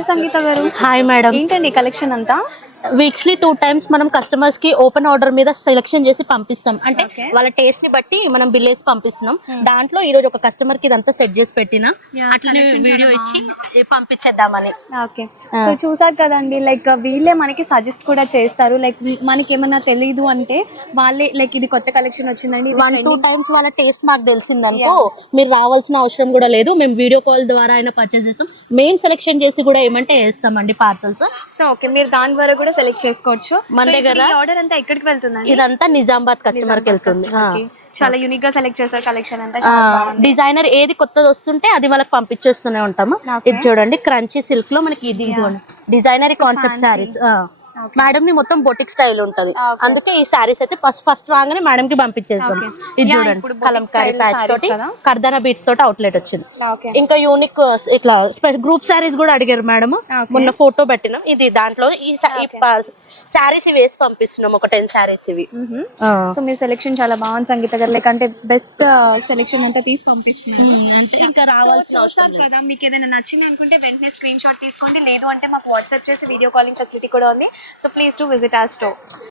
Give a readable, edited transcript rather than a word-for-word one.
Hi సంగీత గారు. Hi madam. ఏంటండి collection అంతా? వీక్స్లీ 2 times మనం కస్టమర్స్ కి ఓపెన్ ఆర్డర్ మీద సెలెక్షన్ చేసి పంపిస్తాం. అంటే వాళ్ళ టేస్ట్ ని బట్టి మనం బిల్ వేసి పంపిస్తున్నాం. దాంట్లో ఈ రోజు ఒక కస్టమర్ కి ఇదంతా సెట్ చేసి పెట్టినా అట్లనే వీడియో ఇచ్చి పంపించేద్దామని. ఓకే, సో చూసారు కదండి, లైక్ వీళ్ళే మనకి సజెస్ట్ కూడా చేస్తారు. లైక్ మనకి ఏమన్నా తెలీదు అంటే వాళ్ళే లైక్ ఇది కొత్త కలెక్షన్ వచ్చిందండి 1-2 times వాళ్ళ టేస్ట్ మాకు తెలిసిందనుకో మీరు రావాల్సిన అవసరం కూడా లేదు. మేము వీడియో కాల్ ద్వారా అయినా పర్చేస్ చేస్తాం. మేము సెలెక్షన్ చేసి కూడా ఏమంటే వేస్తామండి పార్సల్స్. సో ఓకే, మీరు దాని ద్వారా కూడా సెలెక్ట్ చేసుకోవచ్చు. మన దగ్గర ఆర్డర్ అంతా ఎక్కడికి వెళ్తుందండి? ఇదంతా నిజామాబాద్ కస్టమర్ కి వెళ్తుంది. చాలా యూనిక్ గా సెలెక్ట్ చేశారు కలెక్షన్ అంతా. డిజైనర్ ఏది కొత్తది వస్తుంటే అది వాళ్ళకి పంపించేస్తూనే ఉంటాము. ఇది చూడండి క్రంచీ సిల్క్ లో మనకి ఇది డిజైనర్ కాన్సెప్ట్ శారీస్. మేడం ని మొత్తం బొటిక్ స్టైల్ ఉంటది, అందుకే ఈ శారీస్ అయితే ఫస్ట్ రాగానే మేడం కి పంపించేస్తాం. ఇది చూడండి కలంకారీ ప్యాచ్ తోటి కర్దానా బీట్స్ తోటి అవుట్లెట్ వచ్చింది. ఇంకా యూనిక్ ఇట్లా గ్రూప్ శారీస్ కూడా అడిగారు మేడం, మొన్న ఫోటో పెట్టినాం. ఇది దాంట్లో ఈ శారీస్ ఇవి వేసి పంపిస్తున్నాం, ఒక 10 శారీస్ ఇవి. సో మీ సెలెక్షన్ చాలా బాగుంది సంగీత గారు, లైక్ అంటే బెస్ట్ సెలెక్షన్ అంతా తీసి పంపిస్తున్నాం. ఇంకా రావాల్సిన అవసరం కదా, మీకు ఏదైనా నచ్చింది అనుకుంటే వెంటనే స్క్రీన్ షాట్ తీసుకోండి, లేదు అంటే మాకు వాట్సాప్ చేసి వీడియో కాలింగ్ ఫెసిలిటీ కూడా ఉంది. So please do visit our store.